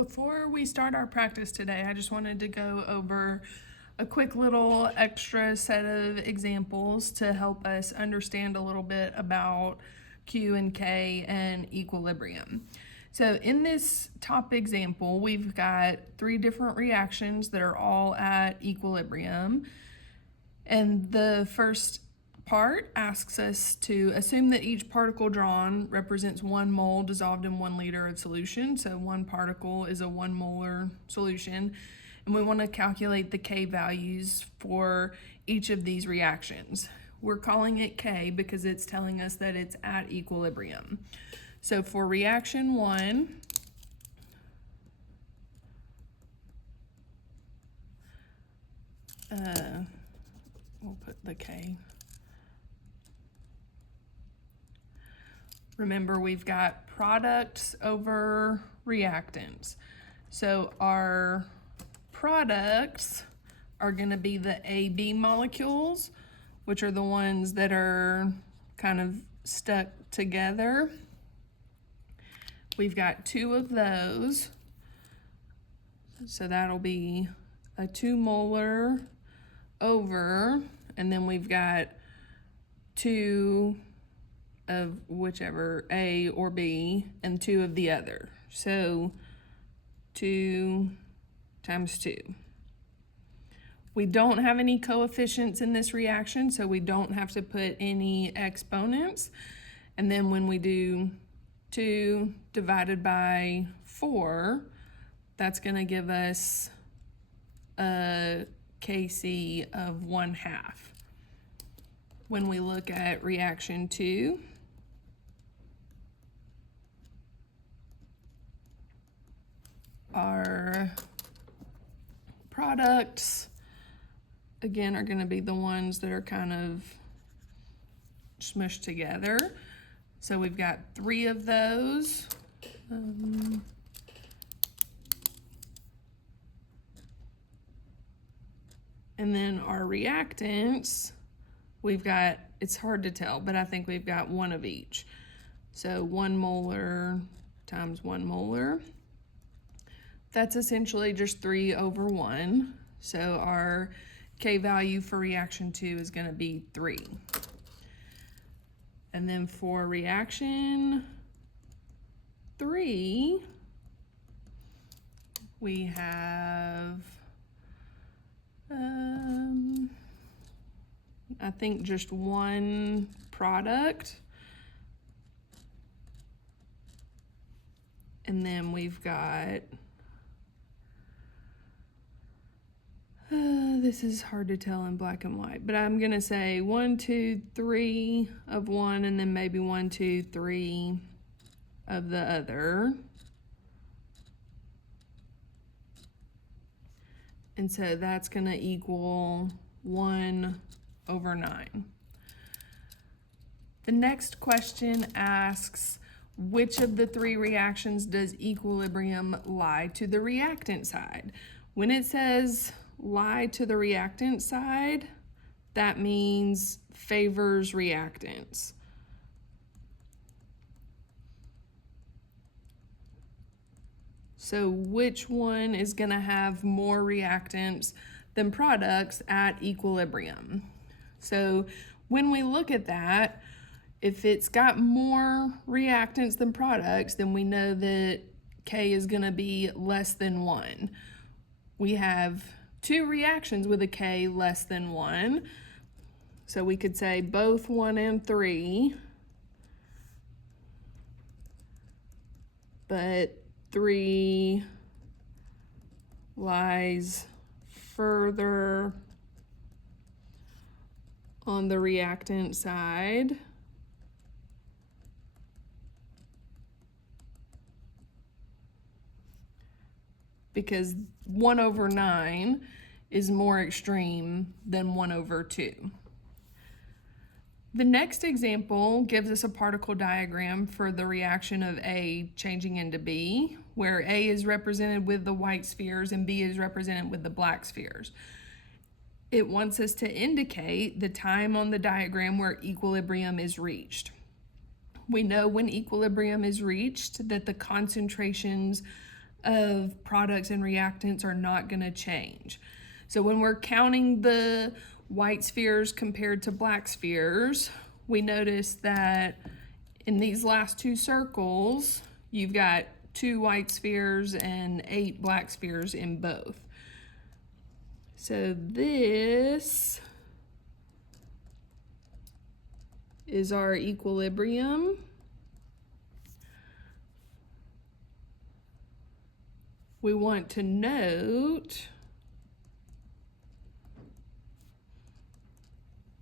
Before we start our practice today, I just wanted to go over a quick little extra set of examples to help us understand a little bit about Q and K and equilibrium. So in this top example, we've got 3 different reactions that are all at equilibrium. And the first part asks us to assume that each particle drawn represents 1 mole dissolved in 1 liter of solution. So 1 particle is a 1 molar solution. And we want to calculate the K values for each of these reactions. We're calling it K because it's telling us that it's at equilibrium. So for reaction 1, we'll put the K. Remember, we've got products over reactants. So our products are going to be the AB molecules, which are the ones that are kind of stuck together. We've got 2 of those. So that'll be a 2 molar over, and then we've got 2 of whichever A or B and 2 of the other. So 2 times 2. We don't have any coefficients in this reaction, so we don't have to put any exponents. And then when we do 2 divided by 4, that's going to give us a Kc of 1/2. When we look at reaction 2, our products, again, are going to be the ones that are kind of smushed together. So we've got 3 of those. And then our reactants, we've got, it's hard to tell, but I think we've got 1 of each. So 1 molar times 1 molar. That's essentially just 3 over 1. So our K value for reaction 2 is going to be 3. And then for reaction 3, we have, I think just 1 product. And then we've got, this is hard to tell in black and white, but I'm going to say 1, 2, 3 of 1, and then maybe 1, 2, 3 of the other. And so that's going to equal 1 over 9. The next question asks, which of the 3 reactions does equilibrium lie to the reactant side? When it says lie to the reactant side, that means favors reactants. So which one is going to have more reactants than products at equilibrium? So when we look at that, if it's got more reactants than products, then we know that K is going to be less than 1. We have 2 reactions with a K less than 1. So we could say both 1 and 3. But 3 lies further on the reactant side. Because 1 over 9 is more extreme than 1 over 2. The next example gives us a particle diagram for the reaction of A changing into B, where A is represented with the white spheres and B is represented with the black spheres. It wants us to indicate the time on the diagram where equilibrium is reached. We know when equilibrium is reached that the concentrations of products and reactants are not going to change. So when we're counting the white spheres compared to black spheres, we notice that in these last two circles, you've got 2 white spheres and 8 black spheres in both. So this is our equilibrium. We want to note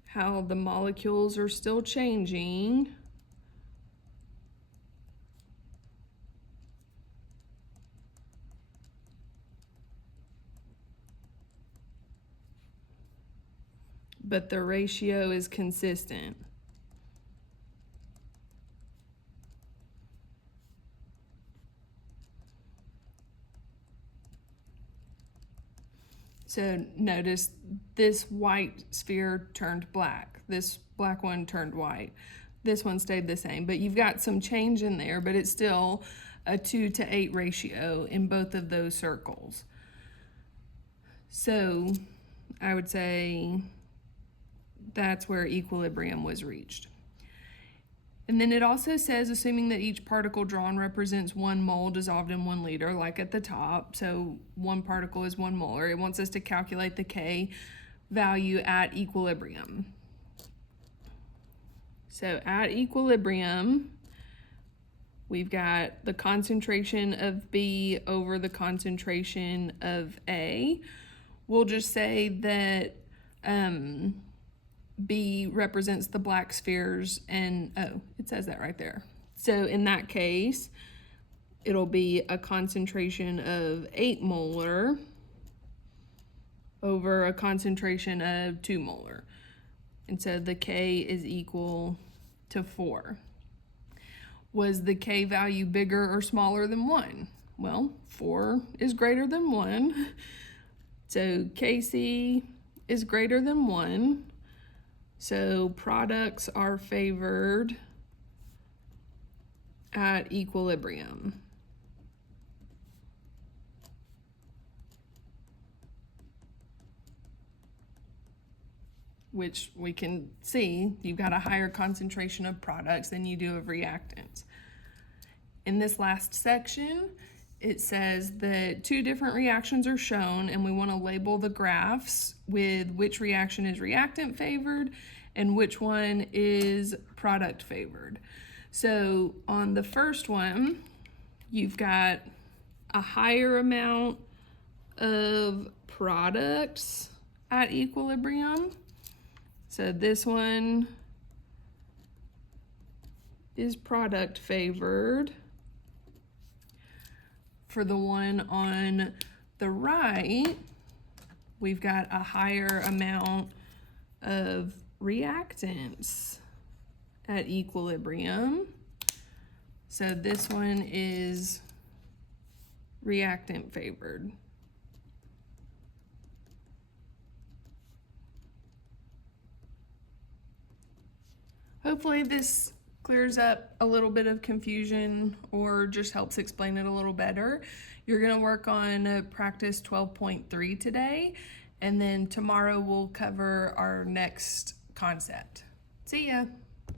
how the molecules are still changing. But the ratio is consistent. So notice this white sphere turned black. This black one turned white. This one stayed the same, but you've got some change in there, but it's still a 2:8 ratio in both of those circles. So I would say that's where equilibrium was reached. And then it also says, assuming that each particle drawn represents 1 mole dissolved in 1 liter, like at the top, so 1 particle is 1 molar. It wants us to calculate the K value at equilibrium. So at equilibrium, we've got the concentration of B over the concentration of A. We'll just say that B represents the black spheres, and oh, it says that right there. So in that case, it'll be a concentration of 8 molar over a concentration of 2 molar. And so the K is equal to 4. Was the K value bigger or smaller than 1? Well, 4 is greater than 1. So Kc is greater than 1. So products are favored at equilibrium. Which we can see you've got a higher concentration of products than you do of reactants. In this last section, it says that 2 different reactions are shown, and we want to label the graphs with which reaction is reactant favored and which one is product favored. So on the first one, you've got a higher amount of products at equilibrium. So this one is product favored. For the one on the right, we've got a higher amount of reactants at equilibrium. So this one is reactant favored. Hopefully this clears up a little bit of confusion or just helps explain it a little better. You're going to work on practice 12.3 today, and then tomorrow we'll cover our next concept. See ya.